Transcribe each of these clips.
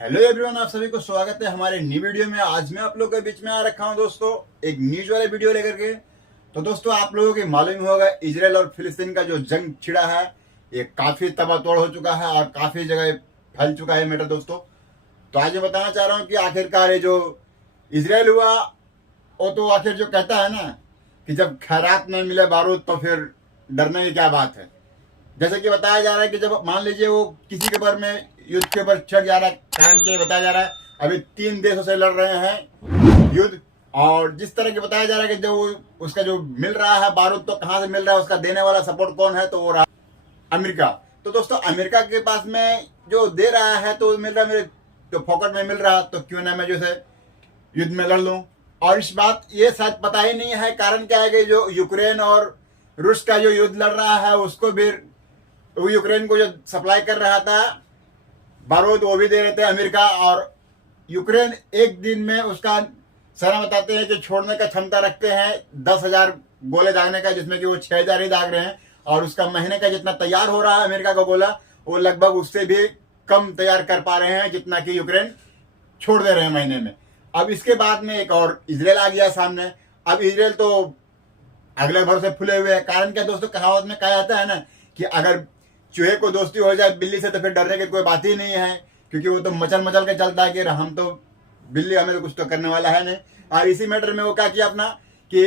Hello everyone, आप सभी को स्वागत है हमारे न्यू वीडियो में। आज मैं आप लोगों के बीच में आ रखा हूं दोस्तों एक न्यूज वाले वीडियो लेकर के। तो दोस्तों आप लोगों को मालूम होगा इजराइल और फिलिस्तीन का जो जंग छिड़ा है ये काफी तबातोड़ हो चुका है और काफी जगह फैल चुका है मैटर दोस्तों। तो आज मैं बताना चाह रहा हूँ कि आखिरकार ये जो इजराइल हुआ वो तो आखिर जो कहता है ना कि जब खैरात में मिले बारूद तो फिर डरने की क्या बात है। जैसे कि बताया जा रहा है कि जब मान लीजिए वो किसी के ऊपर में युद्ध के ऊपर चढ़ जा रहा है, कारण के बताया जा रहा है अभी 3 देशों से लड़ रहे हैं युद्ध। और जिस तरह की बताया जा रहा है कि जो उसका जो मिल रहा है बारूद तो कहाँ से मिल रहा है, उसका देने वाला सपोर्ट कौन है, तो वो रहा अमेरिका। तो दोस्तों अमेरिका के पास में जो दे रहा है तो मिल रहा है मेरे जो फोकट में मिल रहा, तो क्यों ना मैं जो है युद्ध में लड़ लूँ। और इस बात ये शायद पता ही नहीं है, कारण क्या है कि जो यूक्रेन और रूस का जो युद्ध लड़ रहा है उसको भी वो यूक्रेन को जो सप्लाई कर रहा था बारूद वो भी दे रहे थे अमेरिका। और यूक्रेन एक दिन में उसका सेना बताते हैं कि छोड़ने का क्षमता रखते हैं 10,000 गोले दागने का, जिसमें कि वो 6,000 ही दाग रहे हैं। और उसका महीने का जितना तैयार हो रहा है अमेरिका का गोला वो लगभग उससे भी कम तैयार कर पा रहे हैं जितना कि यूक्रेन छोड़ दे रहे हैं महीने में। अब इसके बाद में एक और इजराइल आ गया सामने। अब इजराइल तो अगले भर से फुले हुए हैं। कारण क्या दोस्तों, कहावत में कहा जाता है ना कि अगर चूहे को दोस्ती हो जाए बिल्ली से तो फिर डरने की कोई बात ही नहीं है, क्योंकि वो तो मचल मचल के चलता है कि हम तो बिल्ली हमें तो कुछ तो करने वाला है नहीं। और इसी मैटर में वो क्या किया अपना कि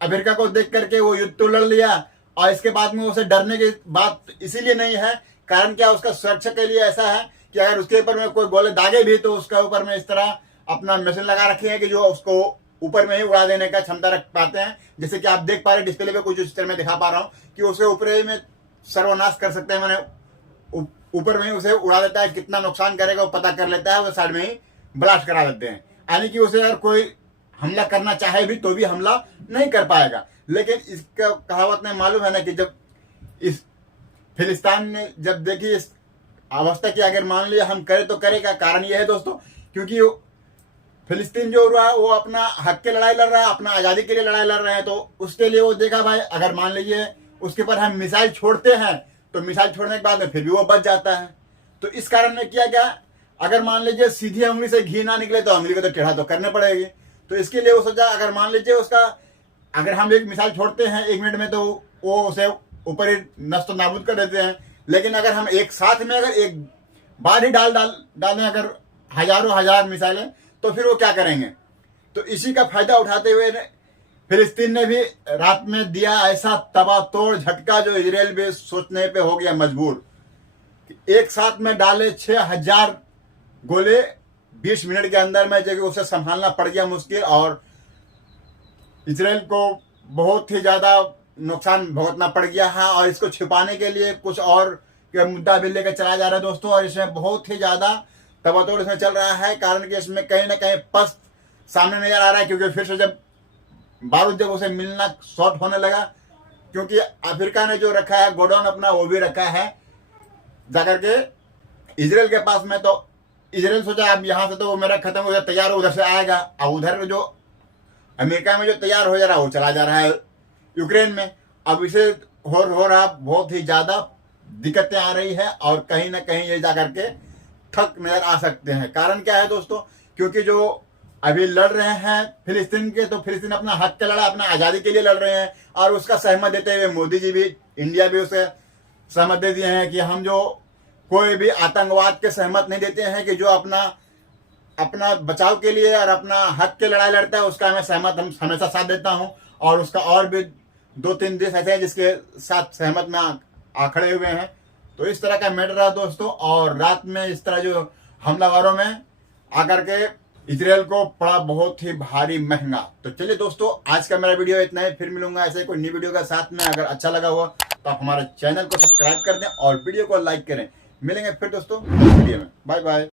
अमेरिका को देख करके वो युद्ध तो लड़ लिया। और इसके बाद में उसे डरने की बात इसीलिए नहीं है, कारण क्या उसका सुरक्षा के लिए ऐसा है कि अगर उसके ऊपर में कोई गोले दागे भी तो उसका ऊपर में इस तरह अपना मशीन लगा रखे हैं कि जो उसको ऊपर में ही उड़ा देने का क्षमता रख पाते हैं। जैसे कि आप देख पा रहे डिस्प्ले पे कुछ इस तरह में दिखा पा रहा हूँ कि उसके ऊपर में सर्वनाश कर सकते हैं, मैंने ऊपर में ही उसे उड़ा देता है, कितना नुकसान करेगा वो पता कर लेता है, वो साइड में ही ब्लास्ट करा देते हैं। यानी कि उसे अगर कोई हमला करना चाहे भी तो भी हमला नहीं कर पाएगा। लेकिन इसका कहावत में मालूम है ना कि जब इस फिलिस्तीन ने जब देखी इस अवस्था की अगर मान लिया हम करें तो करेगा। कारण यह है दोस्तों क्योंकि फिलिस्तीन जो रहा वो अपना हक के लड़ाई लड़ रहा है, अपना आज़ादी के लिए लड़ाई लड़ रहे हैं। तो उसके लिए वो देखा भाई अगर मान लीजिए उसके पर हम मिसाइल छोड़ते हैं तो मिसाइल छोड़ने के बाद में फिर भी वो बच जाता है। तो इस कारण में किया गया अगर मान लीजिए सीधी उंगली से घी ना निकले तो उंगली को तो टेढ़ा तो करने पड़ेगी। तो इसके लिए वो सोचा अगर मान लीजिए उसका अगर हम एक मिसाइल छोड़ते हैं 1 मिनट में तो वो उसे ऊपर ही नष्ट नाबूद कर देते हैं। लेकिन अगर हम एक साथ में अगर एक बार ही डालें अगर हजारों हजार मिसाइलें तो फिर वो क्या करेंगे। तो इसी का फायदा उठाते हुए फिलिस्तीन ने भी रात में दिया ऐसा तबातोड़ झटका जो इजराइल भी सोचने पे हो गया मजबूर। एक साथ में डाले 6,000 गोले 20 मिनट के अंदर में, जबकि उसे संभालना पड़ गया मुश्किल। और इजराइल को बहुत ही ज्यादा नुकसान भुगतना पड़ गया है। और इसको छिपाने के लिए कुछ और मुद्दा भी लेकर चलाया जा रहा है दोस्तों। और इसमें बहुत ही ज्यादा तबातोड़ इसमें चल रहा है, कारण कि इसमें कहीं ना कहीं पस्त सामने नजर आ रहा है। क्योंकि फिर से जब बारूद जब उसे मिलना शॉर्ट होने लगा, क्योंकि अफ्रीका ने जो रखा है गोडाउन अपना वो भी रखा है जाकर के इजराइल के पास में। तो इजराइल सोचा अब यहाँ से तो मेरा खत्म हो गया, तैयार उधर से आएगा। अब उधर जो अमेरिका में जो तैयार हो जा रहा है वो चला जा रहा है यूक्रेन में। अब इसे हो रहा बहुत ही ज्यादा दिक्कतें आ रही है और कहीं ना कहीं ये जाकर के थक नजर आ सकते हैं। कारण क्या है दोस्तों, क्योंकि जो अभी लड़ रहे हैं फिलिस्तीन के, तो फिलिस्तीन अपना हक के लड़ा, अपना आजादी के लिए लड़ रहे हैं। और उसका सहमत देते हुए मोदी जी भी, इंडिया भी उसे सहमत दे दिए हैं कि हम जो कोई भी आतंकवाद के सहमत नहीं देते हैं कि जो अपना बचाव के लिए और अपना हक के लड़ाई लड़ता है उसका मैं सहमत हम हमेशा साथ देता हूं। और उसका और भी 2-3 देश ऐसे हैं जिसके साथ सहमत में आ खड़े हुए हैं। तो इस तरह का मैटर रहा दोस्तों। और रात में इस तरह जो हमलावरों में आकर के इजराइल को पड़ा बहुत ही भारी महंगा। तो चलिए दोस्तों आज का मेरा वीडियो इतना ही, फिर मिलूंगा ऐसे कोई नई वीडियो का साथ में। अगर अच्छा लगा हुआ तो आप हमारे चैनल को सब्सक्राइब कर दें और वीडियो को लाइक करें। मिलेंगे फिर दोस्तों वीडियो में। Bye bye.